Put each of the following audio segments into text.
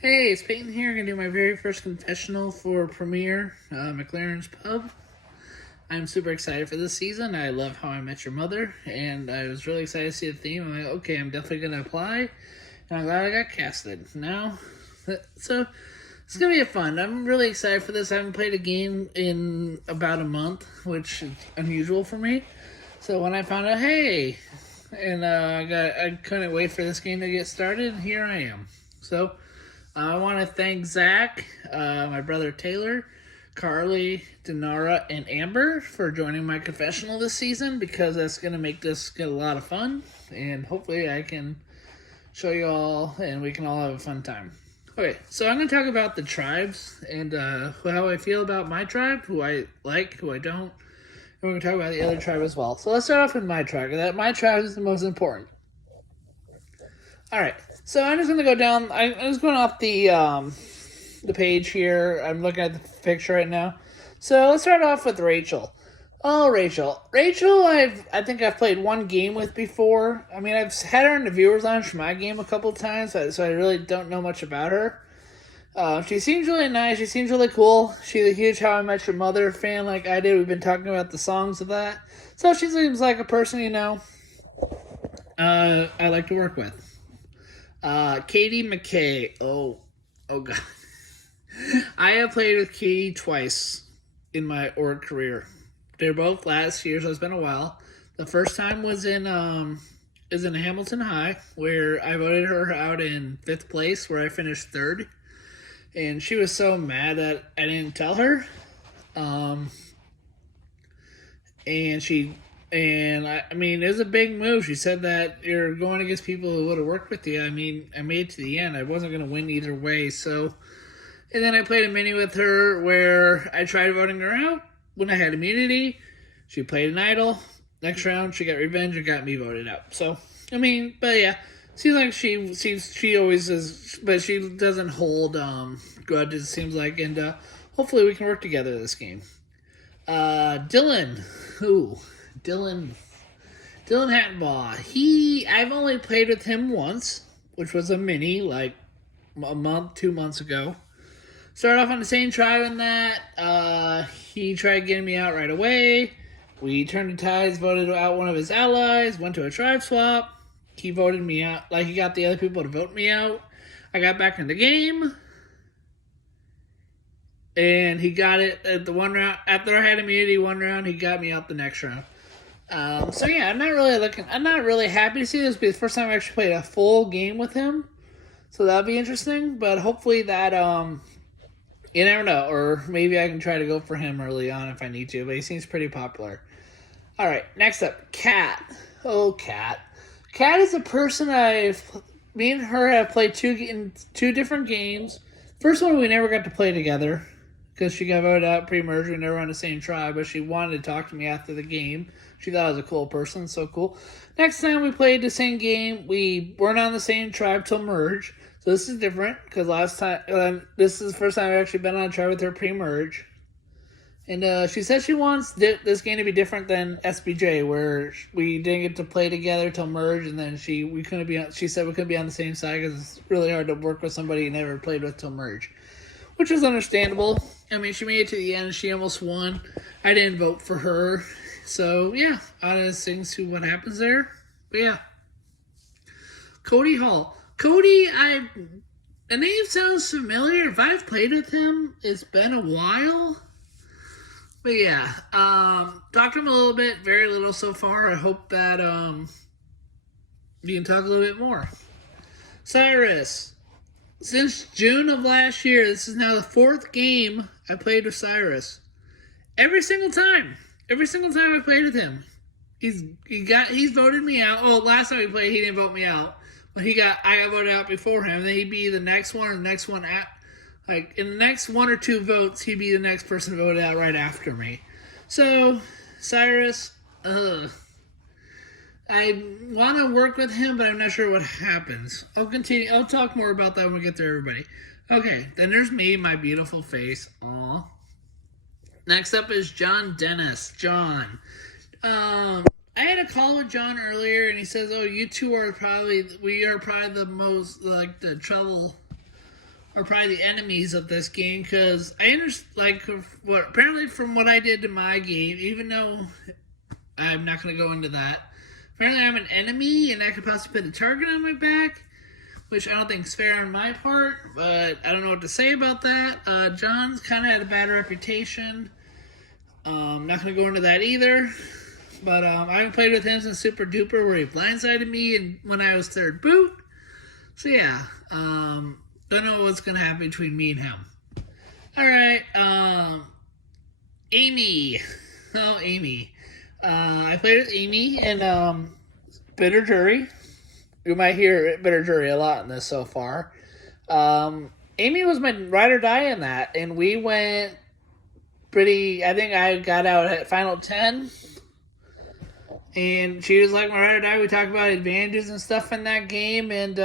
Hey, it's Peyton here. I'm going to do my very first confessional for Premiere, McLaren's Pub. I'm super excited for this season. I love How I Met Your Mother, and I was really excited to see the theme. I'm like, okay, I'm definitely going to apply, and I'm glad I got casted. So it's going to be fun. I'm really excited for this. I haven't played a game in about a month, which is unusual for me. So when I found out, hey, and I couldn't wait for this game to get started, and here I am. So I want to thank Zach, my brother Taylor, Carly, Denara, and Amber for joining my confessional this season because that's going to make this get a lot of fun. And hopefully I can show you all and we can all have a fun time. Okay, so I'm going to talk about the tribes and how I feel about my tribe, who I like, who I don't. And we're going to talk about the other tribe as well. So let's start off with my tribe. My tribe is the most important. All right, so I'm just gonna go down. I'm just going off the page here. I'm looking at the picture right now. So let's start off with Rachel. Oh, Rachel. I think I've played one game with before. I mean, I've had her in the viewers lounge for my game a couple times, so I really don't know much about her. She seems really nice. She seems really cool. She's a huge How I Met Your Mother fan, like I did. We've been talking about the songs of that, so she seems like a person I like to work with. Katie McKay. Oh god. I have played with Katie twice in my org career. They're both last year, so it's been a while. The first time was in Hamilton High, where I voted her out in 5th place, where I finished 3rd. And she was so mad that I didn't tell her. I mean, it was a big move. She said that you're going against people who would have worked with you. I mean, I made it to the end. I wasn't going to win either way. So, and then I played a mini with her where I tried voting her out when I had immunity. She played an idol. Next round, she got revenge and got me voted out. So, I mean, but yeah, seems like she always is, but she doesn't hold grudges. It seems like, and hopefully we can work together this game. Dylan, Dylan Hattenbaugh. I've only played with him once, which was a mini, like a month, 2 months ago. Started off on the same tribe in that. He tried getting me out right away. We turned the tides, voted out one of his allies, went to a tribe swap. He voted me out, like he got the other people to vote me out. I got back in the game. And he got it at the one round. After I had immunity one round, he got me out the next round. So yeah, I'm not really happy to see this. Be the first time I actually played a full game with him. So that'll be interesting. But hopefully that you never know, or maybe I can try to go for him early on if I need to. But he seems pretty popular. All right, next up, Kat. Oh, Kat. Kat is a person me and her have played two different games. First one we never got to play together because she got voted out pre-merge. We never were on the same tribe, but she wanted to talk to me after the game. She thought I was a cool person, so cool. Next time we played the same game, we weren't on the same tribe till merge. So this is different because this is the first time I've actually been on a tribe with her pre-merge. And she said she wants this game to be different than SBJ, where we didn't get to play together till merge, and then she said we couldn't be on the same side because it's really hard to work with somebody you never played with till merge, which is understandable. I mean, she made it to the end. She almost won. I didn't vote for her. So, yeah, honest things to what happens there. But, yeah. Cody Hall. The name sounds familiar. If I've played with him, it's been a while. But, yeah. Talked to him a little bit. Very little so far. I hope that you can talk a little bit more. Cyrus. Since June of last year, this is now the 4th game I played with Cyrus. Every single time I played with him, he's voted me out. Oh, last time we played, he didn't vote me out, but I got voted out before him. Then he'd be the next one, and the next one in the next 1 or 2 votes, he'd be the next person voted out right after me. So Cyrus, I want to work with him, but I'm not sure what happens. I'll continue. I'll talk more about that when we get through everybody. Okay, then there's me, my beautiful face. Aw. Next up is John Dennis. John. I had a call with John earlier, and he says, "Oh, you two are probably the most like the trouble are probably the enemies of this game, because I understand, like, what apparently from what I did to my game, even though I'm not going to go into that, apparently I'm an enemy and I could possibly put a target on my back, which I don't think is fair on my part, but I don't know what to say about that. John's kind of had a bad reputation. Not going to go into that either. But I haven't played with him since Super Duper, where he blindsided me and when I was third boot. So yeah, don't know what's going to happen between me and him. Alright, Amy. Oh, Amy. I played with Amy and Bitter Jury. You might hear Bitter Jury a lot in this so far. Amy was my ride or die in that, and we went pretty. I think I got out at final 10, and she was like my ride or die. We talked about advantages and stuff in that game, and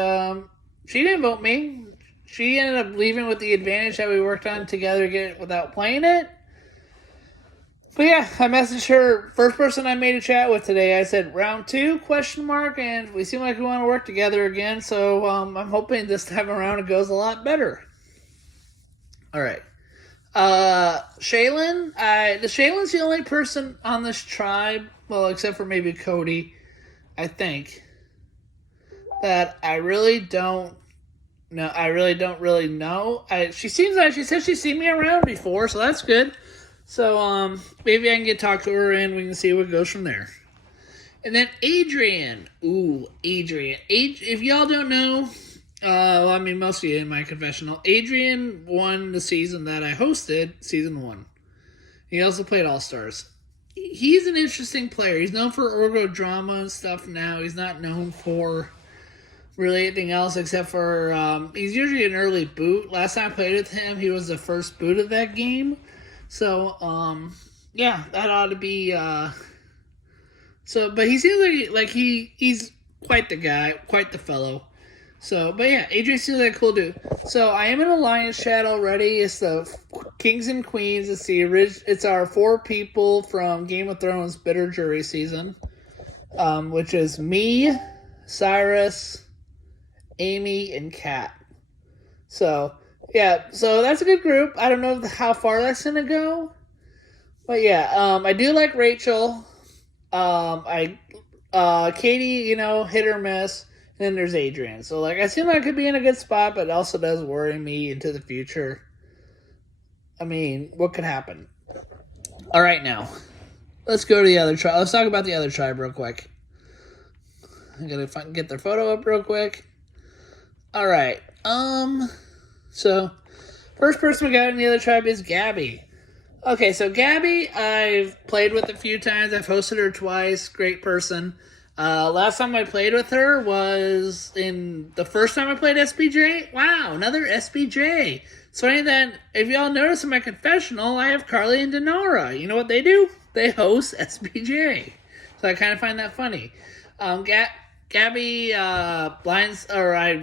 she didn't vote me. She ended up leaving with the advantage that we worked on together without playing it. But yeah, I messaged her, first person I made a chat with today. I said, round 2, ? And we seem like we want to work together again, so I'm hoping this time around it goes a lot better. Alright. Shaylin. Shaylin's the only person on this tribe, well, except for maybe Cody, I think, that I really don't know. She said she's seen me around before, so that's good. So, maybe I can get talk to her and we can see what goes from there. And then Adrian. Ooh, Adrian. If y'all don't know, most of you in my confessional, Adrian won the season that I hosted, season 1. He also played All-Stars. He's an interesting player. He's known for Orgo drama and stuff now. He's not known for really anything else except for, he's usually an early boot. Last time I played with him, he was the first boot of that game. So, yeah, that ought to be, but he seems like he's quite the guy, quite the fellow. So, but yeah, Adrian seems like a cool dude. So, I am in Alliance chat already. It's the Kings and Queens. It's our 4 people from Game of Thrones Bitter Jury season, which is me, Cyrus, Amy, and Kat. So, yeah, so that's a good group. I don't know how far that's going to go. But yeah, I do like Rachel. Katie, hit or miss. And then there's Adrian. So, like, I seem like I could be in a good spot, but it also does worry me into the future. I mean, what could happen? All right, now. Let's go to the other tribe. Let's talk about the other tribe real quick. I'm going to get their photo up real quick. All right. So, first person we got in the other tribe is Gabby. Okay, so Gabby, I've played with a few times. I've hosted her twice. Great person. Last time I played with her was in the first time I played SBJ. Wow, another SBJ. It's funny that if y'all notice in my confessional, I have Carly and Denara. You know what they do? They host SBJ. So I kind of find that funny. Gabby, I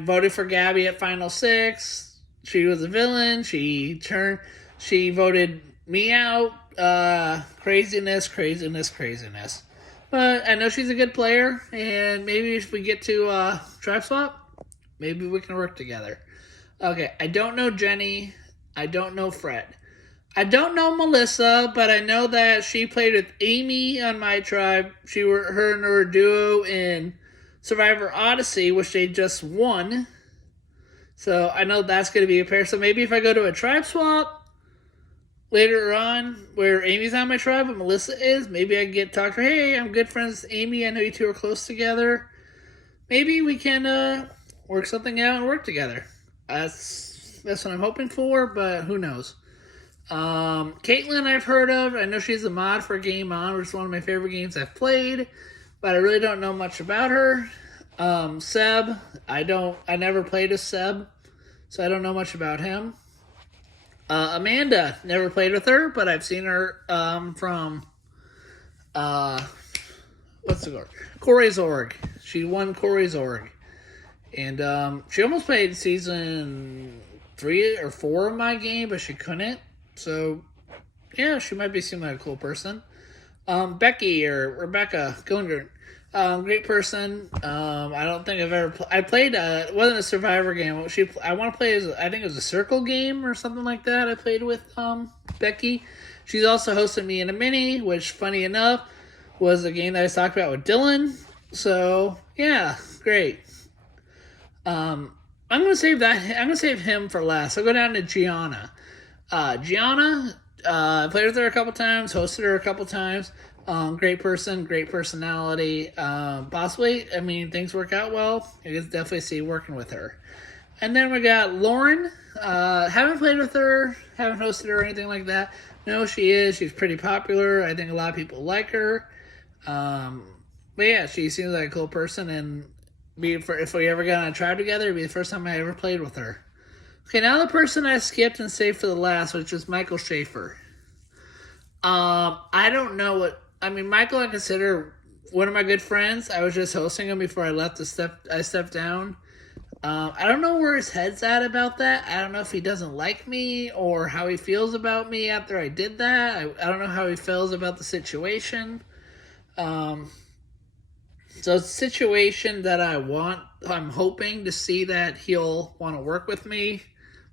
voted for Gabby at Final 6. She was a villain. She voted me out. Craziness. But I know she's a good player, and maybe if we get to tribe swap, maybe we can work together. Okay, I don't know Jenny. I don't know Fred. I don't know Melissa, but I know that she played with Amy on my tribe. Her and her duo in Survivor Odyssey, which they just won. So I know that's going to be a pair. So maybe if I go to a tribe swap later on, where Amy's on my tribe and Melissa is, maybe I can talk to her. Hey, I'm good friends with Amy. I know you two are close together. Maybe we can work something out and work together. That's what I'm hoping for, but who knows? Caitlin I've heard of. I know she's a mod for Game On, which is one of my favorite games I've played, but I really don't know much about her. Seb, I never played as Seb, so I don't know much about him. Amanda, never played with her, but I've seen her from what's the word? Corey's Org. She won Corey's Org. And she almost played season 3 or 4 of my game, but she couldn't. So, yeah, she might be seeming like a cool person. Becky or Rebecca Gillinger. Great person. I don't think I've ever. I played. It wasn't a Survivor game. I want to play as. I think it was a circle game or something like that. I played with Becky. She's also hosted me in a mini, which, funny enough, was a game that I talked about with Dylan. So yeah, great. I'm gonna save that. I'm gonna save him for last. I'll go down to Gianna. Gianna, I played with her a couple times, hosted her a couple times. Great person, great personality. Possibly, I mean, things work out well. I can definitely see working with her. And then we got Lauren. Haven't played with her, haven't hosted her or anything like that. No, she is. She's pretty popular. I think a lot of people like her. But yeah, she seems like a cool person, and if we ever got on a tribe together, it'd be the first time I ever played with her. Okay, now the person I skipped and saved for the last, which was Michael Schaefer. I don't know what. I mean, Michael, I consider one of my good friends. I was just hosting him before I stepped down. I don't know where his head's at about that. I don't know if he doesn't like me or how he feels about me after I did that. I don't know how he feels about the situation. So it's a situation that I'm hoping to see that he'll want to work with me.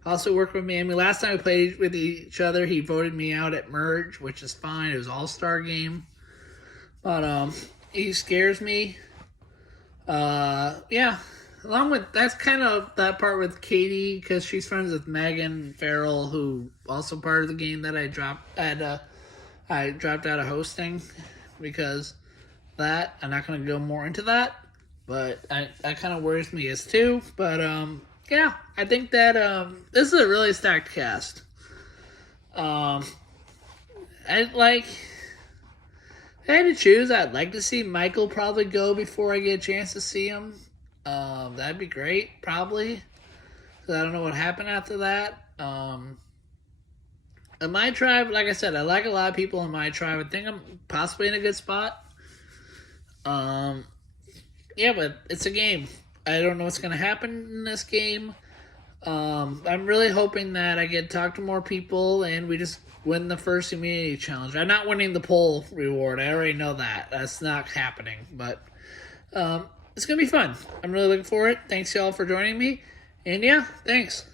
Also work with me. I mean, last time we played with each other, he voted me out at Merge, which is fine. It was All-Star game. But he scares me. Yeah. Along with, that's kind of that part with Katie, because she's friends with Megan Farrell, who also part of the game that I dropped out of hosting because that. I'm not going to go more into that, but that kind of worries me as too. But yeah, I think that this is a really stacked cast. I like. If I had to choose, I'd like to see Michael probably go before I get a chance to see him. That'd be great, probably. Because I don't know what happened after that. In my tribe, like I said, I like a lot of people in my tribe. I think I'm possibly in a good spot. Yeah, but it's a game. I don't know what's going to happen in this game. I'm really hoping that I get to talk to more people and we just win the first immunity challenge. I'm not winning the poll reward. I already know that. That's not happening. But it's going to be fun. I'm really looking forward. Thanks, y'all, for joining me. And yeah, thanks.